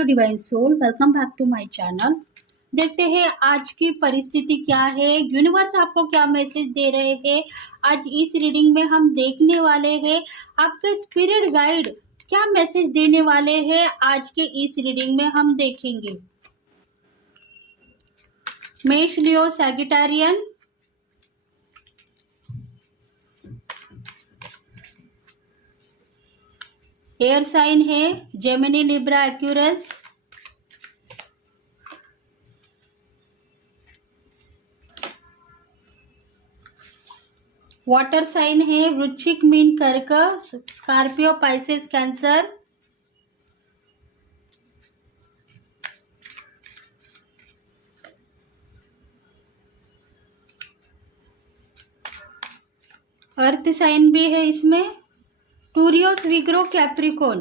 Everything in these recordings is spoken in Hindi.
Hello divine soul, welcome back to my channel. देखते हैं आज की परिस्थिति क्या है, यूनिवर्स आपको क्या मैसेज दे रहे हैं। आज इस रीडिंग में हम देखने वाले हैं आपके स्पिरिट गाइड क्या मैसेज देने वाले हैं। आज के इस रीडिंग में हम देखेंगे मेष, लियो, सैगिटारियन, एयर साइन है Gemini, Libra, Aquarius, water sign है वृश्चिक, मीन, कर्क, Scorpio, Pisces, Cancer, earth sign भी है इसमें, टूरियोस, विग्रो, कैप्रिकॉर्न।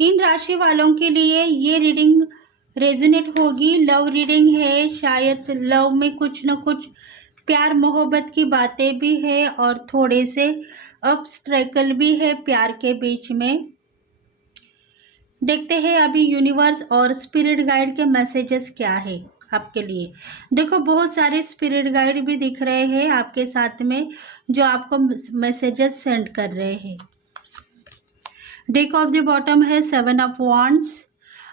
इन राशि वालों के लिए ये रीडिंग रेजोनेट होगी। लव रीडिंग है, शायद लव में कुछ न कुछ प्यार मोहब्बत की बातें भी है और थोड़े से ऑब्स्टेकल भी है प्यार के बीच में। देखते हैं अभी यूनिवर्स और स्पिरिट गाइड के मैसेजेस क्या है आपके लिए। देखो बहुत सारे स्पिरिट गाइड भी दिख रहे हैं आपके साथ में जो आपको मैसेजेस सेंड कर रहे हैं। डेक ऑफ द बॉटम है 7 ऑफ वांड्स,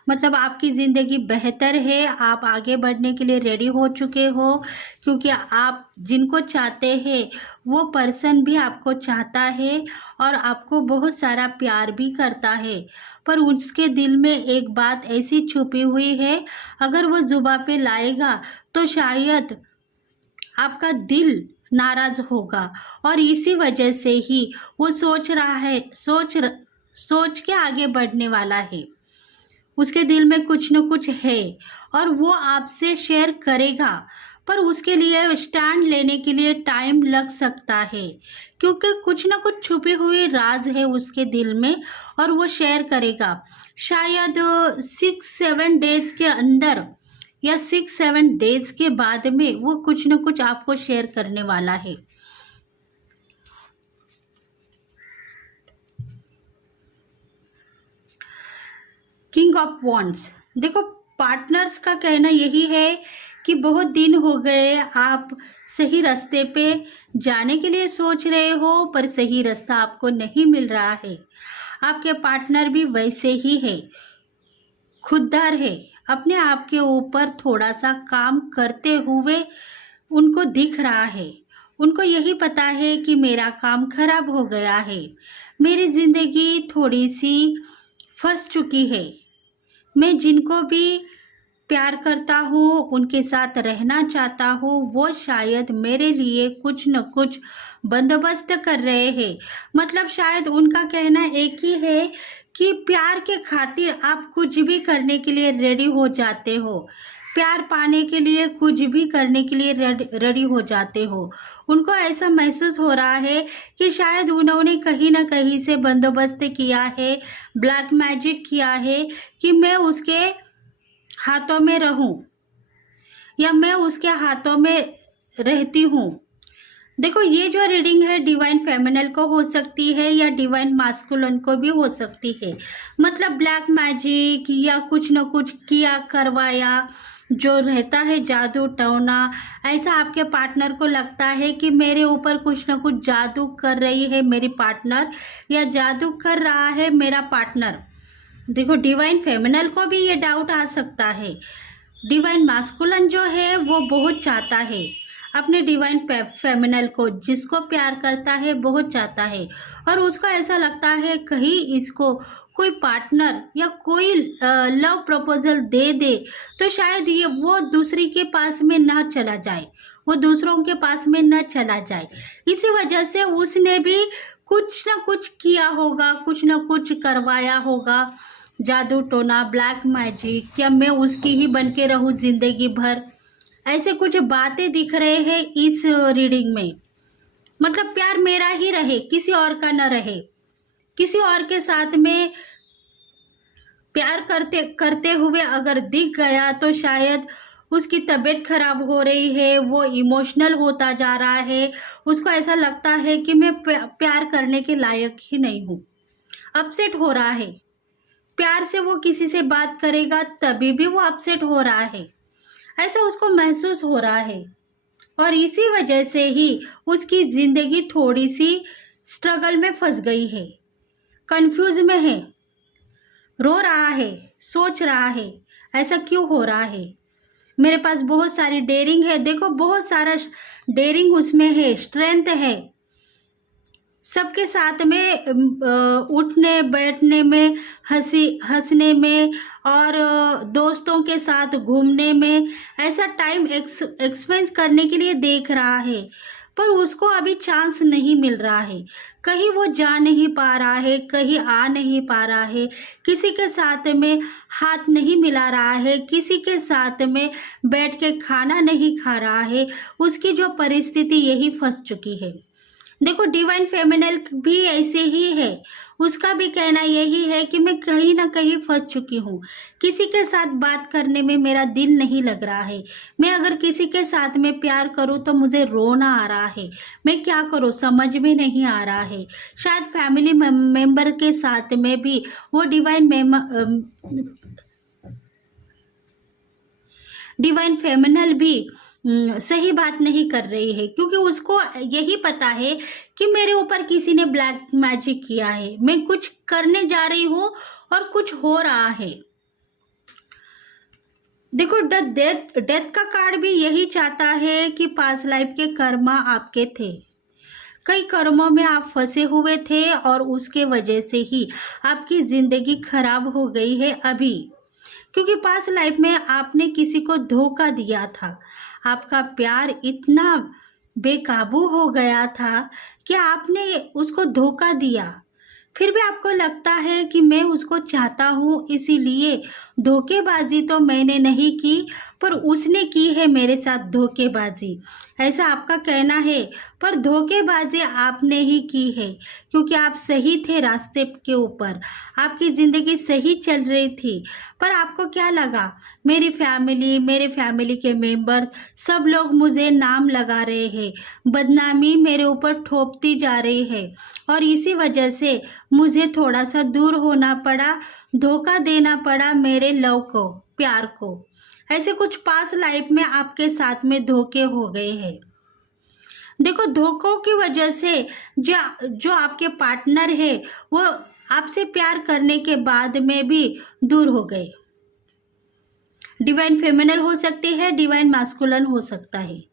मतलब आपकी ज़िंदगी बेहतर है, आप आगे बढ़ने के लिए रेडी हो चुके हो क्योंकि आप जिनको चाहते हैं वो पर्सन भी आपको चाहता है और आपको बहुत सारा प्यार भी करता है, पर उसके दिल में एक बात ऐसी छुपी हुई है, अगर वो जुबान पे लाएगा तो शायद आपका दिल नाराज होगा और इसी वजह से ही वो सोच रहा है, सोच के आगे बढ़ने वाला है। उसके दिल में कुछ न कुछ है और वो आपसे शेयर करेगा, पर उसके लिए स्टैंड लेने के लिए टाइम लग सकता है क्योंकि कुछ न कुछ छुपी हुई राज है उसके दिल में और वो शेयर करेगा। शायद 6-7 डेज के अंदर या 6-7 डेज के बाद में वो कुछ न कुछ आपको शेयर करने वाला है। किंग ऑफ वॉन्ड्स, देखो पार्टनर्स का कहना यही है कि बहुत दिन हो गए आप सही रास्ते पे जाने के लिए सोच रहे हो पर सही रास्ता आपको नहीं मिल रहा है। आपके पार्टनर भी वैसे ही है, खुददार है, अपने आप के ऊपर थोड़ा सा काम करते हुए उनको दिख रहा है। उनको यही पता है कि मेरा काम खराब हो गया है, मेरी ज़िंदगी थोड़ी सी फंस चुकी है, मैं जिनको भी प्यार करता हूँ उनके साथ रहना चाहता हूँ, वो शायद मेरे लिए कुछ न कुछ बंदोबस्त कर रहे हैं। मतलब शायद उनका कहना एक ही है कि प्यार के खातिर आप कुछ भी करने के लिए रेडी हो जाते हो, प्यार पाने के लिए कुछ भी करने के लिए रेडी हो जाते हो। उनको ऐसा महसूस हो रहा है कि शायद उन्होंने कहीं ना कहीं से बंदोबस्त किया है, ब्लैक मैजिक किया है कि मैं उसके हाथों में रहूं या मैं उसके हाथों में रहती हूँ। देखो ये जो रीडिंग है डिवाइन फेमिनल को हो सकती है या डिवाइन मास्कुलिन को भी हो सकती है। मतलब ब्लैक मैजिक या कुछ न कुछ किया करवाया जो रहता है, जादू टोना, ऐसा आपके पार्टनर को लगता है कि मेरे ऊपर कुछ न कुछ जादू कर रही है मेरी पार्टनर या जादू कर रहा है मेरा पार्टनर। देखो डिवाइन फेमिनल को भी ये डाउट आ सकता है। डिवाइन मास्कुलिन जो है वो बहुत चाहता है अपने डिवाइन फेमिनल को, जिसको प्यार करता है बहुत चाहता है और उसको ऐसा लगता है कहीं इसको कोई पार्टनर या कोई लव प्रपोजल दे दे तो शायद ये वो दूसरी के पास में ना चला जाए, वो दूसरों के पास में ना चला जाए। इसी वजह से उसने भी कुछ ना कुछ किया होगा, कुछ ना कुछ करवाया होगा, जादू टोना, ब्लैक मैजिक, या मैं उसकी ही बन के रहूँ जिंदगी भर, ऐसे कुछ बातें दिख रहे हैं इस रीडिंग में। मतलब प्यार मेरा ही रहे, किसी और का न रहे। किसी और के साथ में प्यार करते करते हुए अगर दिख गया तो शायद उसकी तबीयत खराब हो रही है, वो इमोशनल होता जा रहा है, उसको ऐसा लगता है कि मैं प्यार करने के लायक ही नहीं हूँ, अपसेट हो रहा है। प्यार से वो किसी से बात करेगा तभी भी वो अपसेट हो रहा है, ऐसा उसको महसूस हो रहा है। और इसी वजह से ही उसकी जिंदगी थोड़ी सी स्ट्रगल में फंस गई है, कंफ्यूज में है, रो रहा है, सोच रहा है ऐसा क्यों हो रहा है। मेरे पास बहुत सारी डेयरिंग है, देखो बहुत सारा डेयरिंग उसमें है, स्ट्रेंथ है, सबके साथ में उठने बैठने में, हंसने में और दोस्तों के साथ घूमने में, ऐसा टाइम एक्सपेंस करने के लिए देख रहा है। पर उसको अभी चांस नहीं मिल रहा है, कहीं वो जा नहीं पा रहा है, कहीं आ नहीं पा रहा है, किसी के साथ में हाथ नहीं मिला रहा है, किसी के साथ में बैठ के खाना नहीं खा रहा है। उसकी जो परिस्थिति यही फंस चुकी है। देखो डिवाइन फेमिनल भी ऐसे ही है, उसका भी कहना यही है कि मैं कहीं ना कहीं फंस चुकी हूँ, किसी के साथ बात करने में मेरा दिल नहीं लग रहा है, मैं अगर किसी के साथ में प्यार करूँ तो मुझे रोना आ रहा है, मैं क्या करूँ समझ में नहीं आ रहा है। शायद फैमिली मेंबर के साथ में भी वो डिवाइन फेमिनल भी सही बात नहीं कर रही है, क्योंकि उसको यही पता है कि मेरे ऊपर किसी ने ब्लैक मैजिक किया है, मैं कुछ करने जा रही हूँ और कुछ हो रहा है। देखो डेथ का कार्ड भी यही चाहता है कि पास्ट लाइफ के कर्मा आपके थे, कई कर्मों में आप फंसे हुए थे और उसके वजह से ही आपकी जिंदगी खराब हो गई है अभी, क्योंकि पास्ट लाइफ में आपने किसी को धोखा दिया था, आपका प्यार इतना बेकाबू हो गया था कि आपने उसको धोखा दिया। फिर भी आपको लगता है कि मैं उसको चाहता हूँ, इसीलिए धोखेबाजी तो मैंने नहीं की पर उसने की है मेरे साथ धोखेबाजी, ऐसा आपका कहना है। पर धोखेबाजी आपने ही की है, क्योंकि आप सही थे रास्ते के ऊपर, आपकी ज़िंदगी सही चल रही थी। पर आपको क्या लगा, मेरे फैमिली के मेंबर्स सब लोग मुझे नाम लगा रहे हैं, बदनामी मेरे ऊपर थोपती जा रही है और इसी वजह से मुझे थोड़ा सा दूर होना पड़ा, धोखा देना पड़ा मेरे लव को, प्यार को। ऐसे कुछ पास्ट लाइफ में आपके साथ में धोखे हो गए हैं। देखो धोखों की वजह से जो आपके पार्टनर है वो आपसे प्यार करने के बाद में भी दूर हो गए। डिवाइन फेमिनल हो सकती है, डिवाइन मैस्कुलिन हो सकता है।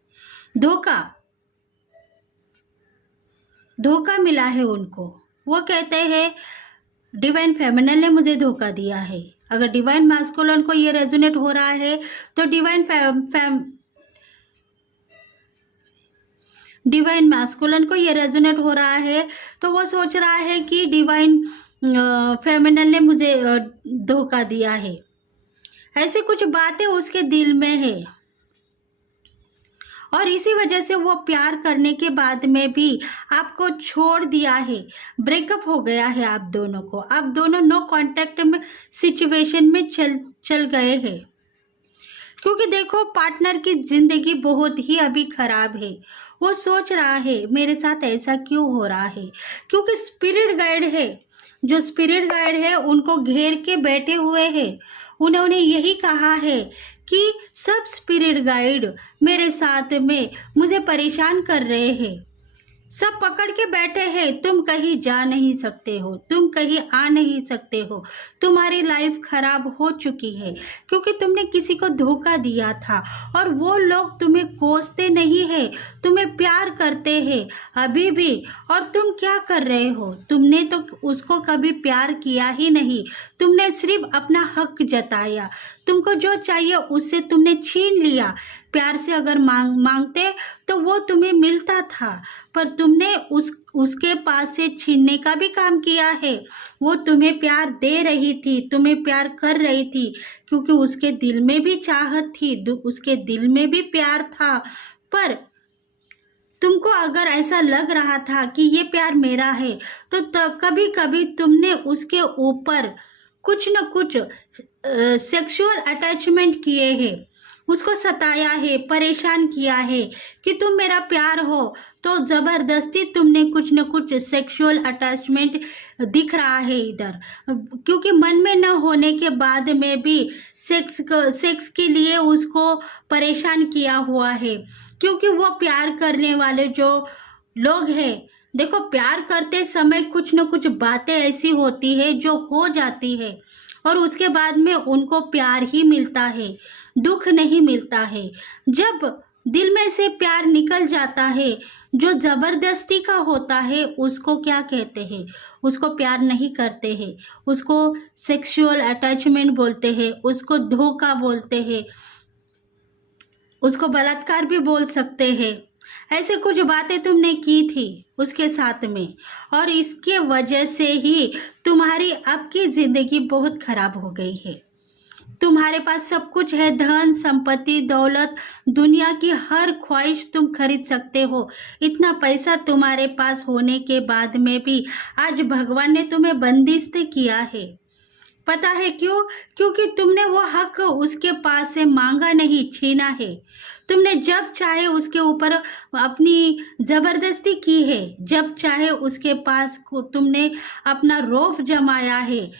धोखा मिला है उनको, वो कहते हैं डिवाइन फेमिनल ने मुझे धोखा दिया है। अगर डिवाइन मैस्कुलिन को ये रेजोनेट हो रहा है तो डिवाइन मैस्कुलिन को ये रेजोनेट हो रहा है तो वो सोच रहा है कि डिवाइन फेमिनल ने मुझे धोखा दिया है, ऐसे कुछ बातें उसके दिल में है और इसी वजह से वो प्यार करने के बाद में भी आपको छोड़ दिया है, ब्रेकअप हो गया है आप दोनों को, आप दोनों नो कांटेक्ट में सिचुएशन में चल गए हैं। क्योंकि देखो पार्टनर की जिंदगी बहुत ही अभी खराब है, वो सोच रहा है मेरे साथ ऐसा क्यों हो रहा है, क्योंकि स्पिरिट गाइड है, जो स्पिरिट गाइड है उनको घेर के बैठे हुए हैं। उन्होंने यही कहा है कि सब स्पिरिट गाइड मेरे साथ में मुझे परेशान कर रहे हैं, सब पकड़ के बैठे हैं, तुम कहीं जा नहीं सकते हो, तुम कहीं आ नहीं सकते हो, तुम्हारी लाइफ खराब हो चुकी है क्योंकि तुमने किसी को धोखा दिया था और वो लोग तुम्हें कोसते नहीं है, तुम्हें प्यार करते हैं अभी भी। और तुम क्या कर रहे हो, तुमने तो उसको कभी प्यार किया ही नहीं, तुमने सिर्फ अपना हक जताया, तुमको जो चाहिए उससे तुमने छीन लिया। प्यार से अगर मांगते तो वो तुम्हें मिलता था, पर तुमने उसके पास से छीनने का भी काम किया है। वो तुम्हें प्यार दे रही थी, तुम्हें प्यार कर रही थी क्योंकि उसके दिल में भी चाहत थी, उसके दिल में भी प्यार था। पर तुमको अगर ऐसा लग रहा था कि ये प्यार मेरा है तो कभी कभी तुमने उसके ऊपर कुछ न कुछ सेक्सुअल अटैचमेंट किए हैं, उसको सताया है, परेशान किया है कि तुम मेरा प्यार हो, तो ज़बरदस्ती तुमने कुछ न कुछ सेक्सुअल अटैचमेंट दिख रहा है इधर, क्योंकि मन में न होने के बाद में भी सेक्स के लिए उसको परेशान किया हुआ है, क्योंकि वो प्यार करने वाले जो लोग हैं, देखो प्यार करते समय कुछ न कुछ बातें ऐसी होती है जो हो जाती है और उसके बाद में उनको प्यार ही मिलता है, दुख नहीं मिलता है। जब दिल में से प्यार निकल जाता है, जो जबरदस्ती का होता है, उसको क्या कहते हैं? उसको प्यार नहीं करते हैं, उसको सेक्सुअल अटैचमेंट बोलते हैं, उसको धोखा बोलते हैं, उसको बलात्कार भी बोल सकते हैं। ऐसे कुछ बातें तुमने की थी उसके साथ में, और इसके वजह से ही तुम्हारी अब की जिंदगी बहुत खराब हो गई है। तुम्हारे पास सब कुछ है, धन संपत्ति दौलत, दुनिया की हर ख्वाहिश तुम खरीद सकते हो। इतना पैसा तुम्हारे पास होने के बाद में भी आज भगवान ने तुम्हें बंदिस्त किया है। पता है क्यों? क्योंकि तुमने वो हक उसके पास से मांगा नहीं, छीना है। तुमने जब चाहे उसके ऊपर अपनी जबरदस्ती की है, जब चाहे उसके पास को तुमने अपना रौब जमाया है,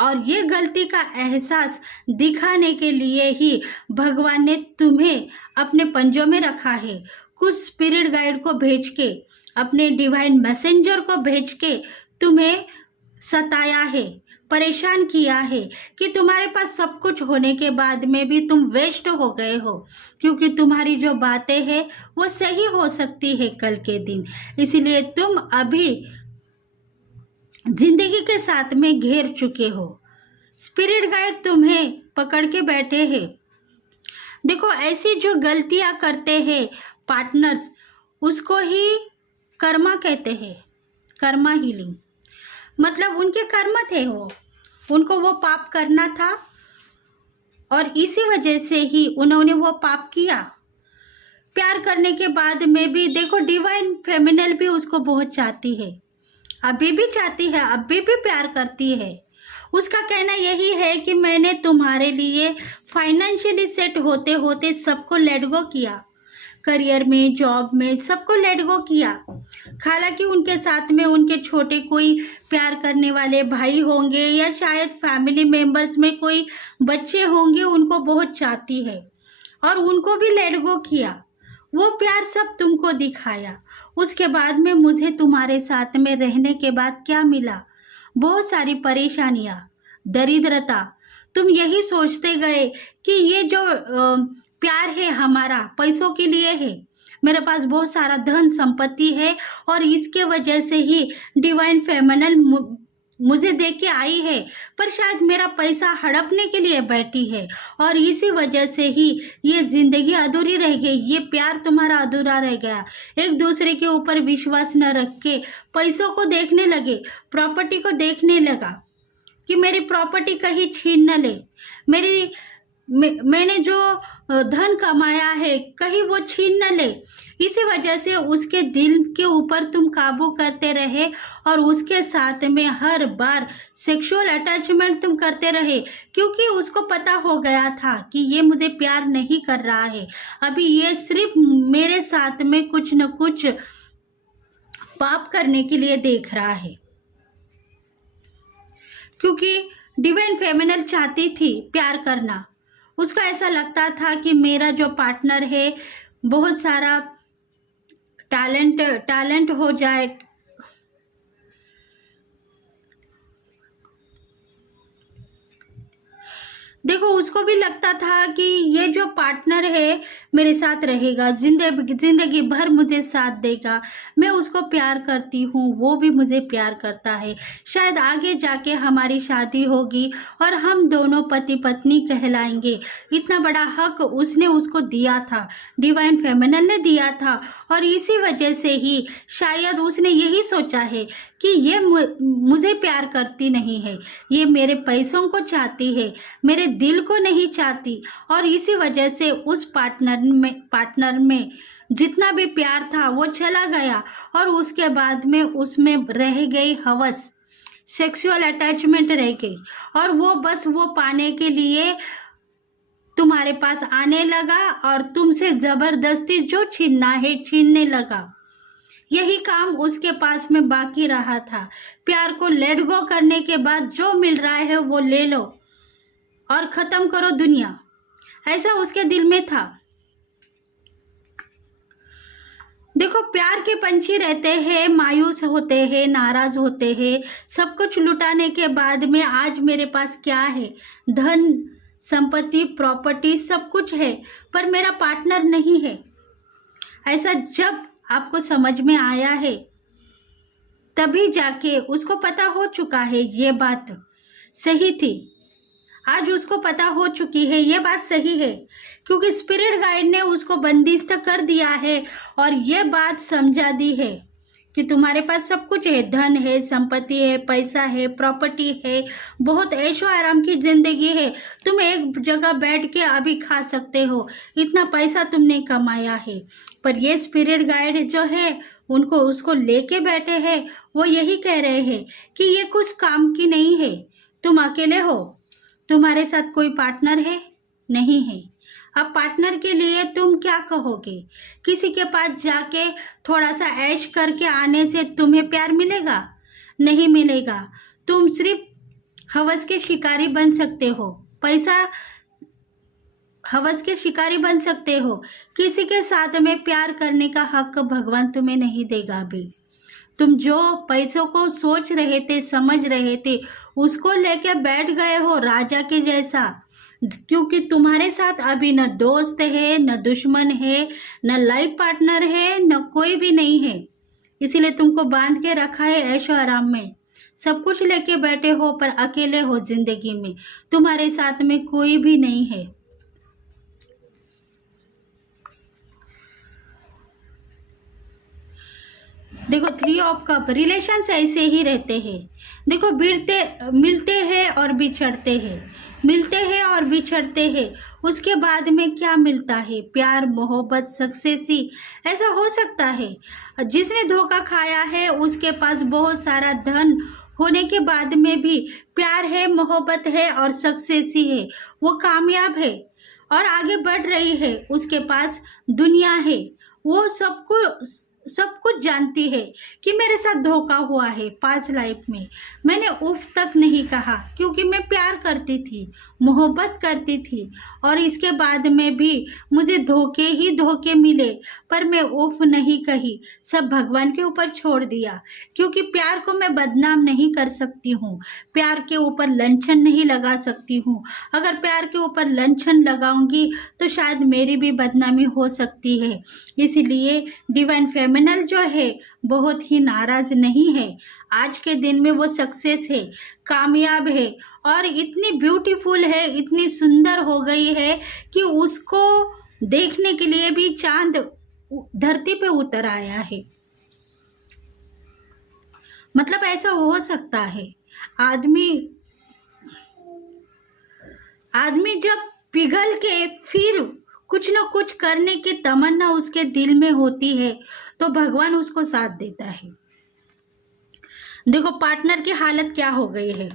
और ये गलती का एहसास दिखाने के लिए ही भगवान ने तुम्हें अपने पंजों में रखा है। कुछ स्पिरिट गाइड को भेज के, अपने डिवाइन मैसेंजर को भेज के तुम्हें सताया है, परेशान किया है कि तुम्हारे पास सब कुछ होने के बाद में भी तुम वेस्ट हो गए हो, क्योंकि तुम्हारी जो बातें हैं वो सही हो सकती है कल के दिन। इसीलिए तुम अभी जिंदगी के साथ में घेर चुके हो। स्पिरिट गाइड तुम्हें पकड़ के बैठे हैं। देखो, ऐसी जो गलतियां करते हैं पार्टनर्स, उसको ही कर्मा कहते हैं। कर्मा हीलिंग मतलब उनके कर्म थे, उनको वो पाप करना था और इसी वजह से ही उन्होंने वो पाप किया। प्यार करने के बाद में भी देखो, डिवाइन फेमिनल भी उसको बहुत चाहती है, अभी भी चाहती है, अभी भी प्यार करती है। उसका कहना यही है कि मैंने तुम्हारे लिए फाइनेंशियली सेट होते होते सबको लेट गो किया, करियर में, जॉब में, सबको लेट गो किया। हालांकि उनके साथ में उनके छोटे कोई प्यार करने वाले भाई होंगे या शायद फैमिली मेंबर्स में कोई बच्चे होंगे, उनको बहुत चाहती है और उनको भी लेट गो किया। वो प्यार सब तुमको दिखाया। उसके बाद में मुझे तुम्हारे साथ में रहने के बाद क्या मिला? बहुत सारी परेशानियां, दरिद्रता। तुम यही सोचते गए कि ये जो प्यार है हमारा पैसों के लिए है, मेरे पास बहुत सारा धन संपत्ति है और इसके वजह से ही डिवाइन फेमिनल मुझे देख के आई है, पर शायद मेरा पैसा हड़पने के लिए बैठी है और इसी वजह से ही ये जिंदगी अधूरी रह गई, ये प्यार तुम्हारा अधूरा रह गया। एक दूसरे के ऊपर विश्वास न रख के पैसों को देखने लगे, प्रॉपर्टी को देखने लगा कि मेरी प्रॉपर्टी कहीं छीन न ले, मैंने जो धन कमाया है कहीं वो छीन न ले। इसी वजह से उसके दिल के ऊपर तुम काबू करते रहे और उसके साथ में हर बार सेक्सुअल अटैचमेंट तुम करते रहे, क्योंकि उसको पता हो गया था कि ये मुझे प्यार नहीं कर रहा है, अभी ये सिर्फ मेरे साथ में कुछ न कुछ पाप करने के लिए देख रहा है। क्योंकि डिवाइन फेमिनल चाहती थी प्यार करना, उसको ऐसा लगता था कि मेरा जो पार्टनर है बहुत सारा टैलेंट हो जाए, देखो उसको भी लगता था कि ये जो पार्टनर है मेरे साथ रहेगा, जिंदगी भर मुझे साथ देगा, मैं उसको प्यार करती हूँ, वो भी मुझे प्यार करता है, शायद आगे जाके हमारी शादी होगी और हम दोनों पति पत्नी कहलाएंगे। इतना बड़ा हक उसने उसको दिया था, डिवाइन फेमिनल ने दिया था, और इसी वजह से ही शायद उसने यही सोचा है कि ये मुझे प्यार करती नहीं है, ये मेरे पैसों को चाहती है, मेरे दिल को नहीं चाहती, और इसी वजह से उस पार्टनर में जितना भी प्यार था वो चला गया और उसके बाद में उसमें रह गई हवस, सेक्सुअल अटैचमेंट रह गई, और वो बस वो पाने के लिए तुम्हारे पास आने लगा और तुमसे जबरदस्ती जो छीनना है छीनने लगा। यही काम उसके पास में बाकी रहा था। प्यार को लेट गो करने के बाद जो मिल रहा है वो ले लो और खत्म करो दुनिया, ऐसा उसके दिल में था। देखो, प्यार के पंछी रहते हैं, मायूस होते हैं, नाराज होते हैं। सब कुछ लुटाने के बाद में आज मेरे पास क्या है, धन संपत्ति प्रॉपर्टी सब कुछ है, पर मेरा पार्टनर नहीं है। ऐसा जब आपको समझ में आया है तभी जाके उसको पता हो चुका है ये बात सही थी। आज उसको पता हो चुकी है ये बात सही है, क्योंकि स्पिरिट गाइड ने उसको बंदिस्त कर दिया है और ये बात समझा दी है कि तुम्हारे पास सब कुछ है, धन है, संपत्ति है, पैसा है, प्रॉपर्टी है, बहुत ऐशो आराम की जिंदगी है। तुम एक जगह बैठ के अभी खा सकते हो, इतना पैसा तुमने कमाया है। पर ये स्पिरिट गाइड जो है उनको उसको लेके बैठे हैं, वो यही कह रहे हैं कि ये कुछ काम की नहीं है। तुम अकेले हो, तुम्हारे साथ कोई पार्टनर है नहीं है। अब पार्टनर के लिए तुम क्या कहोगे? किसी के पास जाके थोड़ा सा ऐश करके आने से तुम्हें प्यार मिलेगा? नहीं मिलेगा। तुम सिर्फ हवस के शिकारी बन सकते हो, पैसा हवस के शिकारी बन सकते हो। किसी के साथ में प्यार करने का हक भगवान तुम्हें नहीं देगा। अभी तुम जो पैसों को सोच रहे थे, समझ रहे थे, उसको लेके बैठ गए हो राजा के जैसा, क्योंकि तुम्हारे साथ अभी न दोस्त है, न दुश्मन है, न लाइफ पार्टनर है, न कोई भी नहीं है। इसीलिए तुमको बांध के रखा है ऐशो आराम में। सब कुछ लेके बैठे हो पर अकेले हो जिंदगी में, तुम्हारे साथ में कोई भी नहीं है। देखो, 3 ऑफ कप, रिलेशंस ऐसे ही रहते हैं। देखो, मिलते हैं और बिछड़ते हैं, मिलते हैं और बिछड़ते हैं। उसके बाद में क्या मिलता है? प्यार, मोहब्बत, सक्सेस ही ऐसा हो सकता है। जिसने धोखा खाया है उसके पास बहुत सारा धन होने के बाद में भी प्यार है, मोहब्बत है और सक्सेस ही है, वो कामयाब है और आगे बढ़ रही है। उसके पास दुनिया है, वो सब कुछ जानती है कि मेरे साथ धोखा हुआ है पास्ट लाइफ में। मैंने उफ तक नहीं कहा, क्योंकि मैं प्यार करती थी, मोहब्बत करती थी और इसके बाद में भी मुझे धोखे ही धोखे मिले, पर मैं उफ नहीं कही, सब भगवान के ऊपर छोड़ दिया। क्योंकि प्यार को मैं बदनाम नहीं कर सकती हूँ, प्यार के ऊपर लंछन नहीं लगा सकती हूँ। अगर प्यार के ऊपर लंछन लगाऊंगी तो शायद मेरी भी बदनामी हो सकती है। इसलिए डिवाइन फेमिनल जो है बहुत ही नाराज नहीं है। आज के दिन में वो सक्सेस है, कामयाब है और इतनी ब्यूटीफुल है, इतनी सुंदर हो गई है कि उसको देखने के लिए भी चांद धरती पे उतर आया है। मतलब ऐसा हो सकता है। आदमी जब पिघल के फिर कुछ न कुछ करने की तमन्ना उसके दिल में होती है तो भगवान उसको साथ देता है। देखो, पार्टनर की हालत क्या हो गई है।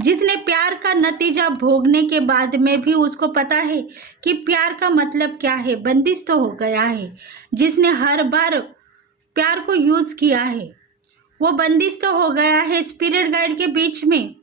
जिसने प्यार का नतीजा भोगने के बाद में भी उसको पता है कि प्यार का मतलब क्या है, बंदिश तो हो गया है। जिसने हर बार प्यार को यूज किया है वो बंदिश तो हो गया है। स्पिरिट गाइड के बीच में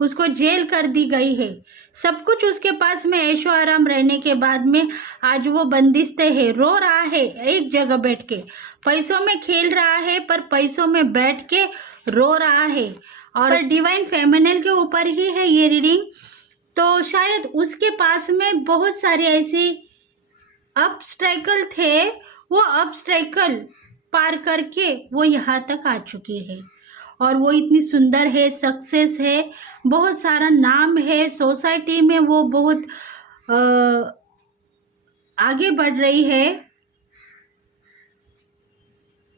उसको जेल कर दी गई है। सब कुछ उसके पास में ऐशो आराम रहने के बाद में आज वो बंदिश है, रो रहा है एक जगह बैठ के, पैसों में खेल रहा है पर पैसों में बैठ के रो रहा है। और डिवाइन फेमिनिन के ऊपर ही है ये रीडिंग, तो शायद उसके पास में बहुत सारे ऐसे ऑब्स्टेकल थे, वो ऑब्स्टेकल पार करके वो यहाँ तक आ चुकी है और वो इतनी सुंदर है, सक्सेस है, बहुत सारा नाम है सोसाइटी में, वो बहुत आगे बढ़ रही है।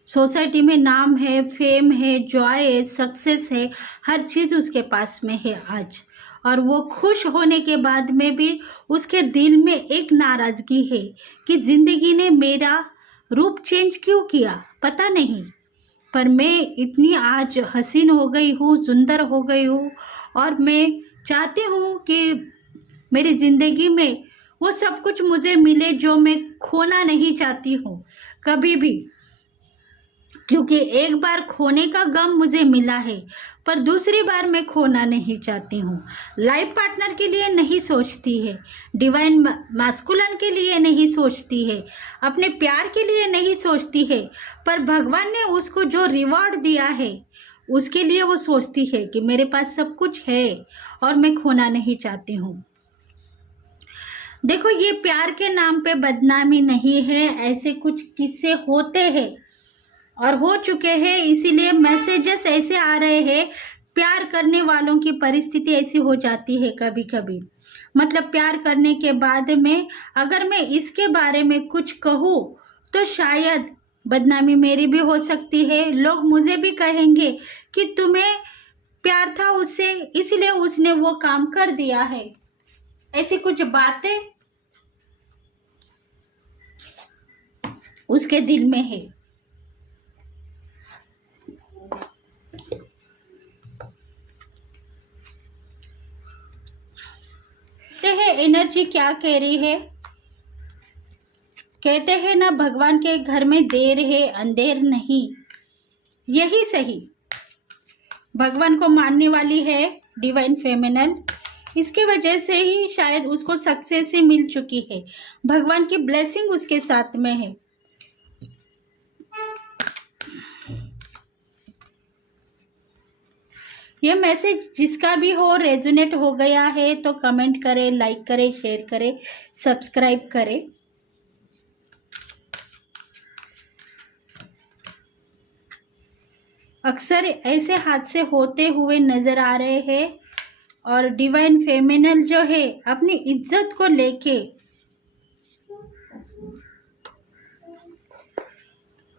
सोसाइटी में नाम है, फेम है, जॉय है, सक्सेस है, हर चीज़ उसके पास में है आज। और वो खुश होने के बाद में भी उसके दिल में एक नाराज़गी है कि ज़िंदगी ने मेरा रूप चेंज क्यों किया, पता नहीं, पर मैं इतनी आज हसीन हो गई हूँ, सुंदर हो गई हूँ और मैं चाहती हूँ कि मेरी ज़िंदगी में वो सब कुछ मुझे मिले जो मैं खोना नहीं चाहती हूँ कभी भी, क्योंकि एक बार खोने का गम मुझे मिला है, पर दूसरी बार मैं खोना नहीं चाहती हूँ। लाइफ पार्टनर के लिए नहीं सोचती है, डिवाइन मास्कुलन के लिए नहीं सोचती है, अपने प्यार के लिए नहीं सोचती है, पर भगवान ने उसको जो रिवॉर्ड दिया है उसके लिए वो सोचती है कि मेरे पास सब कुछ है और मैं खोना नहीं चाहती हूँ। देखो, ये प्यार के नाम पे बदनामी नहीं है, ऐसे कुछ किस्से होते हैं और हो चुके हैं, इसीलिए मैसेजेस ऐसे आ रहे हैं। प्यार करने वालों की परिस्थिति ऐसी हो जाती है कभी कभी, मतलब प्यार करने के बाद में अगर मैं इसके बारे में कुछ कहूँ तो शायद बदनामी मेरी भी हो सकती है। लोग मुझे भी कहेंगे कि तुम्हें प्यार था उससे, इसलिए उसने वो काम कर दिया है। ऐसी कुछ बातें उसके दिल में है। एनर्जी क्या कह रही है? कहते हैं ना, भगवान के घर में देर है अंधेर नहीं। यही सही, भगवान को मानने वाली है डिवाइन फेमिनल, इसके वजह से ही शायद उसको सक्सेस ही मिल चुकी है। भगवान की ब्लेसिंग उसके साथ में है। ये मैसेज जिसका भी हो, रेजोनेट हो गया है तो कमेंट करें, लाइक करें, शेयर करें, सब्सक्राइब करें। अक्सर ऐसे हादसे होते हुए नजर आ रहे हैं और डिवाइन फेमिनल जो है अपनी इज्जत को लेके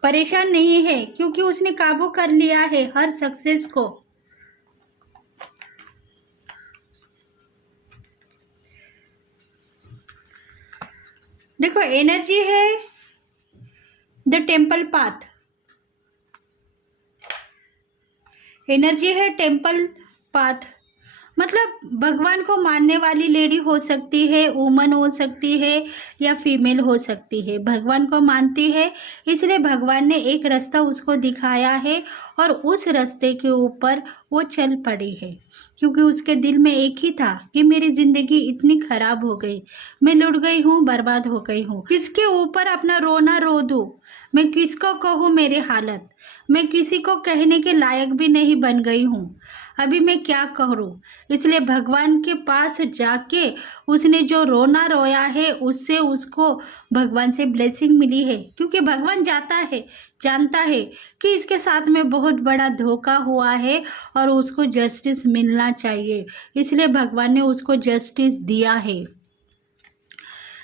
परेशान नहीं है, क्योंकि उसने काबू कर लिया है हर सक्सेस को। देखो, एनर्जी है द टेम्पल पाथ, एनर्जी है टेम्पल पाथ, मतलब भगवान को मानने वाली लेडी हो सकती है, वुमन हो सकती है या फीमेल हो सकती है। भगवान को मानती है, इसलिए भगवान ने एक रास्ता उसको दिखाया है और उस रास्ते के ऊपर वो चल पड़ी है, क्योंकि उसके दिल में एक ही था कि मेरी जिंदगी इतनी खराब हो गई, मैं लुट गई हूँ, बर्बाद हो गई हूँ, किसके ऊपर अपना रोना रो दूँ, मैं किसको कहूँ मेरी हालत, मैं किसी को कहने के लायक भी नहीं बन गई हूँ, अभी मैं क्या करूँ। इसलिए भगवान के पास जाके उसने जो रोना रोया है, उससे उसको भगवान से ब्लेसिंग मिली है, क्योंकि भगवान जानता है कि इसके साथ में बहुत बड़ा धोखा हुआ है और उसको जस्टिस मिलना चाहिए, इसलिए भगवान ने उसको जस्टिस दिया है।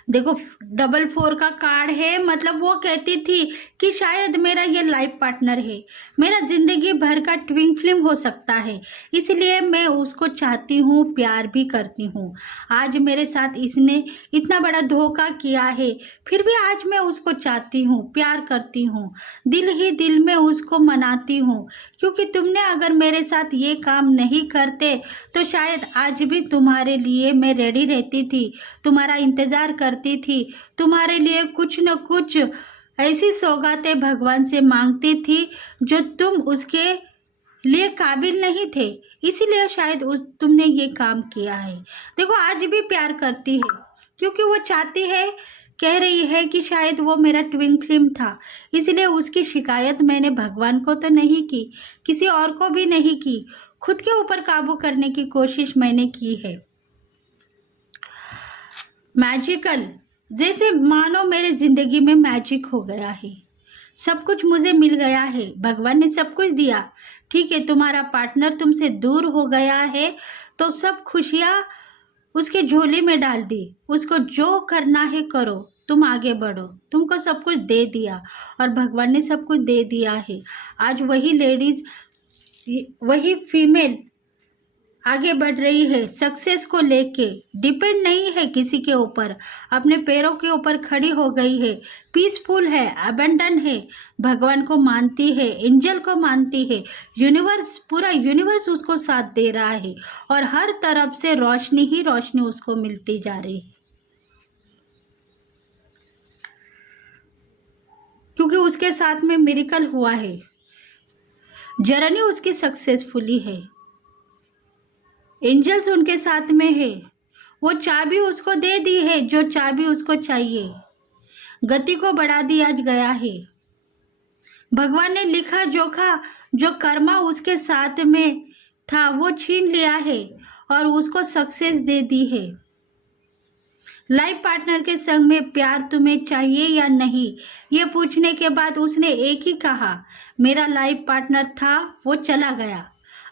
देखो, 4 का कार्ड है, मतलब वो कहती थी कि शायद मेरा ये लाइफ पार्टनर है, मेरा जिंदगी भर का ट्विन फ्लेम हो सकता है, इसलिए मैं उसको चाहती हूँ, प्यार भी करती हूँ। आज मेरे साथ इसने इतना बड़ा धोखा किया है, फिर भी आज मैं उसको चाहती हूँ, प्यार करती हूँ, दिल ही दिल में उसको मनाती हूँ, क्योंकि तुमने अगर मेरे साथ ये काम नहीं करते तो शायद आज भी तुम्हारे लिए मैं रेडी रहती थी, तुम्हारा इंतज़ार करती थी, तुम्हारे लिए कुछ न कुछ ऐसी सौगातें भगवान से मांगती थी जो तुम उसके लिए काबिल नहीं थे, इसीलिए शायद तुमने ये काम किया है। देखो, आज भी प्यार करती है, क्योंकि वो चाहती है, कह रही है कि शायद वो मेरा ट्विन फ्लेम था, इसलिए उसकी शिकायत मैंने भगवान को तो नहीं की, किसी और को भी नहीं की, खुद के ऊपर काबू करने की कोशिश मैंने की है। मैजिकल, जैसे मानो मेरे जिंदगी में मैजिक हो गया है, सब कुछ मुझे मिल गया है, भगवान ने सब कुछ दिया। ठीक है, तुम्हारा पार्टनर तुमसे दूर हो गया है तो सब खुशियाँ उसके झोले में डाल दी, उसको जो करना है करो, तुम आगे बढ़ो, तुमको सब कुछ दे दिया और भगवान ने सब कुछ दे दिया है। आज वही लेडीज, वही फीमेल आगे बढ़ रही है, सक्सेस को लेके डिपेंड नहीं है किसी के ऊपर, अपने पैरों के ऊपर खड़ी हो गई है, पीसफुल है, अबंडन है, भगवान को मानती है, एंजल को मानती है, यूनिवर्स, पूरा यूनिवर्स उसको साथ दे रहा है और हर तरफ से रोशनी ही रोशनी उसको मिलती जा रही है। क्योंकि उसके साथ में मिरेकल हुआ है, जर्नी उसकी सक्सेसफुली है, एंजल्स उनके साथ में है, वो चाबी उसको दे दी है जो चाबी उसको चाहिए, गति को बढ़ा दिया गया है। भगवान ने लिखा जोखा जो कर्मा उसके साथ में था वो छीन लिया है और उसको सक्सेस दे दी है। लाइफ पार्टनर के संग में प्यार तुम्हें चाहिए या नहीं, ये पूछने के बाद उसने एक ही कहा, मेरा लाइफ पार्टनर था वो चला गया,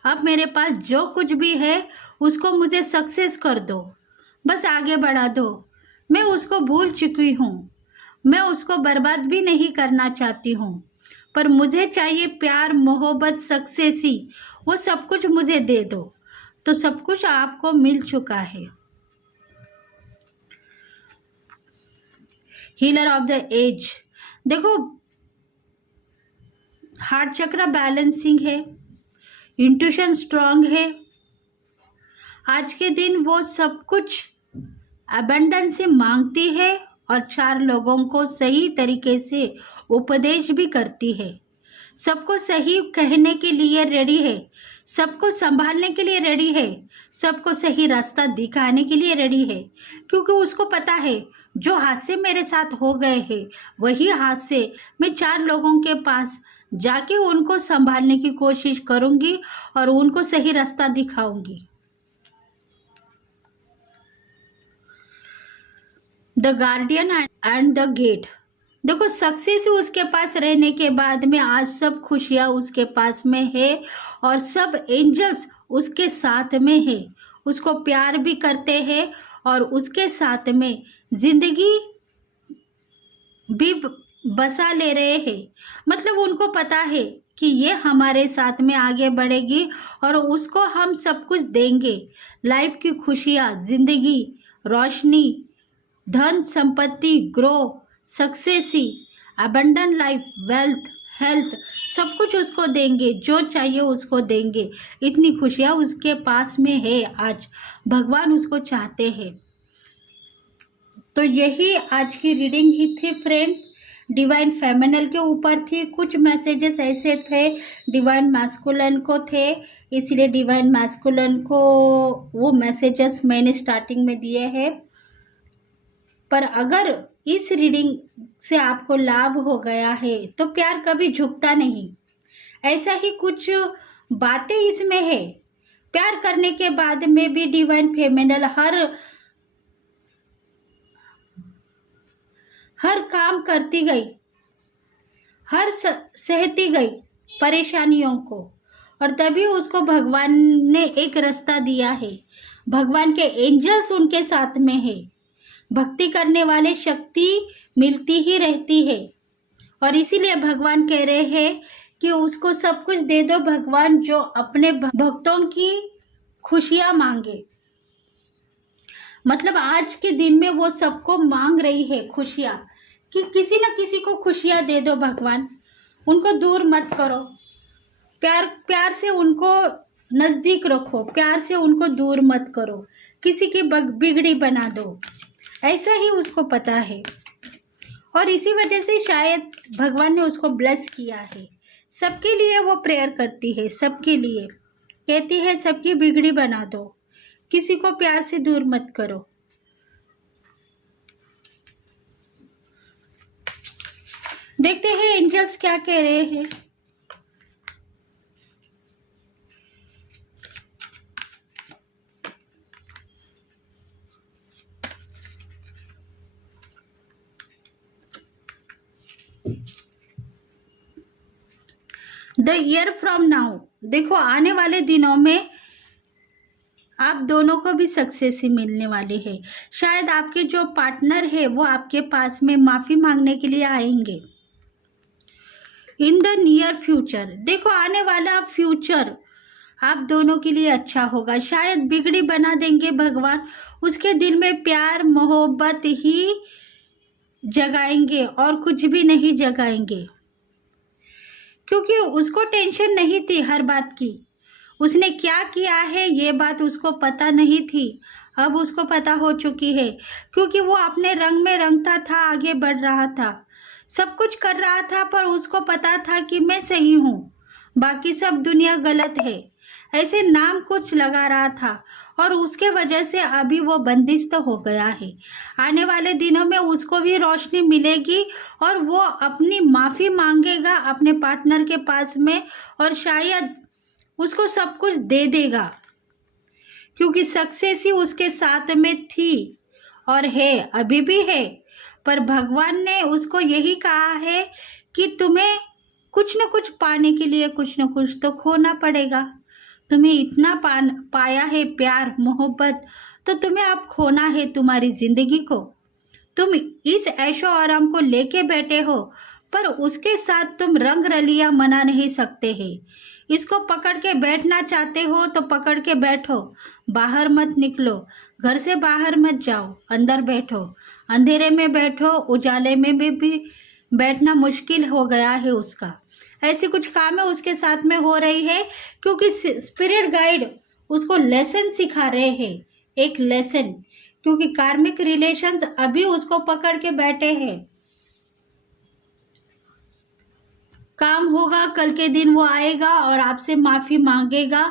अब मेरे पास जो कुछ भी है उसको मुझे सक्सेस कर दो, बस आगे बढ़ा दो। मैं उसको भूल चुकी हूँ, मैं उसको बर्बाद भी नहीं करना चाहती हूँ, पर मुझे चाहिए प्यार, मोहब्बत, सक्सेस ही, वो सब कुछ मुझे दे दो। तो सब कुछ आपको मिल चुका है। हीलर ऑफ द एज, देखो हार्ट चक्र बैलेंसिंग है, इंट्यूशन स्ट्रांग है, आज के दिन वो सब कुछ अबंडेंस से मांगती है और 4 लोगों को सही तरीके से उपदेश भी करती है, सबको सही कहने के लिए रेडी है, सबको संभालने के लिए रेडी है, सबको सही रास्ता दिखाने के लिए रेडी है, क्योंकि उसको पता है जो हादसे मेरे साथ हो गए हैं वही हादसे मैं 4 लोगों के पास जाके उनको संभालने की कोशिश करूंगी और उनको सही रास्ता दिखाऊंगी। The guardian and the gate, देखो सक्सेस उसके पास रहने के बाद में आज सब खुशियाँ उसके पास में है और सब एंजल्स उसके साथ में है, उसको प्यार भी करते हैं और उसके साथ में जिंदगी भी बसा ले रहे हैं। मतलब उनको पता है कि ये हमारे साथ में आगे बढ़ेगी और उसको हम सब कुछ देंगे, लाइफ की खुशियाँ, जिंदगी, रोशनी, धन संपत्ति, ग्रो, सक्सेस ही, अबंडन लाइफ, वेल्थ, हेल्थ, सब कुछ उसको देंगे, जो चाहिए उसको देंगे। इतनी खुशियाँ उसके पास में है, आज भगवान उसको चाहते हैं। तो यही आज की रीडिंग ही थी फ्रेंड्स, डिवाइन फेमिनल के ऊपर थी। कुछ मैसेजेस ऐसे थे डिवाइन मैस्कुलिन को थे, इसलिए डिवाइन मैस्कुलिन को वो मैसेजेस मैंने स्टार्टिंग में दिए हैं। पर अगर इस रीडिंग से आपको लाभ हो गया है तो प्यार कभी झुकता नहीं, ऐसा ही कुछ बातें इसमें है। प्यार करने के बाद में भी डिवाइन फेमिनल हर काम करती गई, हर सहती गई परेशानियों को, और तभी उसको भगवान ने एक रास्ता दिया है। भगवान के एंजल्स उनके साथ में है, भक्ति करने वाले शक्ति मिलती ही रहती है और इसीलिए भगवान कह रहे हैं कि उसको सब कुछ दे दो भगवान, जो अपने भक्तों की खुशियां मांगे। मतलब आज के दिन में वो सबको मांग रही है खुशियां, कि किसी न किसी को खुशियां दे दो भगवान, उनको दूर मत करो, प्यार से उनको नजदीक रखो, प्यार से उनको दूर मत करो, किसी की बिगड़ी बना दो, ऐसा ही उसको पता है। और इसी वजह से शायद भगवान ने उसको ब्लेस किया है। सबके लिए वो प्रेयर करती है, सबके लिए कहती है सबकी बिगड़ी बना दो, किसी को प्यार से दूर मत करो। देखते हैं एंजल्स क्या कह रहे हैं। द ईयर फ्रॉम नाउ, देखो आने वाले दिनों में आप दोनों को भी सक्सेस ही मिलने वाली है। शायद आपके जो पार्टनर है वो आपके पास में माफी मांगने के लिए आएंगे इन द नियर फ्यूचर। देखो आने वाला फ्यूचर आप दोनों के लिए अच्छा होगा। शायद बिगड़ी बना देंगे भगवान, उसके दिल में प्यार मोहब्बत ही जगाएंगे और कुछ भी नहीं जगाएंगे, क्योंकि उसको टेंशन नहीं थी हर बात की। उसने क्या किया है ये बात उसको पता नहीं थी, अब उसको पता हो चुकी है, क्योंकि वो अपने रंग में रंगता था, आगे बढ़ रहा था। सब कुछ कर रहा था, पर उसको पता था कि मैं सही हूँ, बाकी सब दुनिया गलत है, ऐसे नाम कुछ लगा रहा था। और उसके वजह से अभी वो बंदिश तो हो गया है। आने वाले दिनों में उसको भी रोशनी मिलेगी और वो अपनी माफ़ी मांगेगा अपने पार्टनर के पास में, और शायद उसको सब कुछ दे देगा, क्योंकि सक्सेस ही उसके साथ में थी और है, अभी भी है। पर भगवान ने उसको यही कहा है कि तुम्हें कुछ न कुछ पाने के लिए कुछ न कुछ तो खोना पड़ेगा। तुम्हें इतना पाया है प्यार मोहब्बत, तो तुम्हें अब खोना है तुम्हारी ज़िंदगी को। तुम इस ऐशो आराम को लेके बैठे हो, पर उसके साथ तुम रंग रलियां मना नहीं सकते हैं। इसको पकड़ के बैठना चाहते हो तो पकड़ के बैठो, बाहर मत निकलो, घर से बाहर मत जाओ, अंदर बैठो। अंधेरे में बैठो, उजाले में भी बैठना मुश्किल हो गया है उसका। ऐसी कुछ काम है उसके साथ में हो रही है, क्योंकि स्पिरिट गाइड उसको लेसन सिखा रहे हैं, एक लेसन, क्योंकि कार्मिक रिलेशंस अभी उसको पकड़ के बैठे हैं। काम होगा, कल के दिन वो आएगा और आपसे माफ़ी मांगेगा,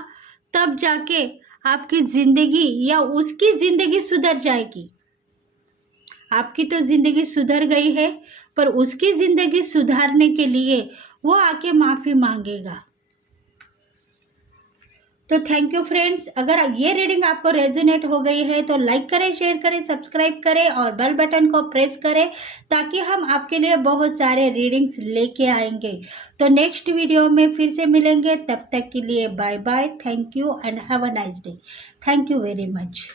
तब जाके आपकी ज़िंदगी या उसकी ज़िंदगी सुधर जाएगी। आपकी तो ज़िंदगी सुधर गई है, पर उसकी ज़िंदगी सुधारने के लिए वो आके माफ़ी मांगेगा। तो थैंक यू फ्रेंड्स, अगर ये रीडिंग आपको रेजोनेट हो गई है तो लाइक करें, शेयर करें, सब्सक्राइब करें और बेल बटन को प्रेस करें, ताकि हम आपके लिए बहुत सारे रीडिंग्स लेके आएंगे। तो नेक्स्ट वीडियो में फिर से मिलेंगे, तब तक के लिए bye bye, thank you and have a nice day. Thank you very much.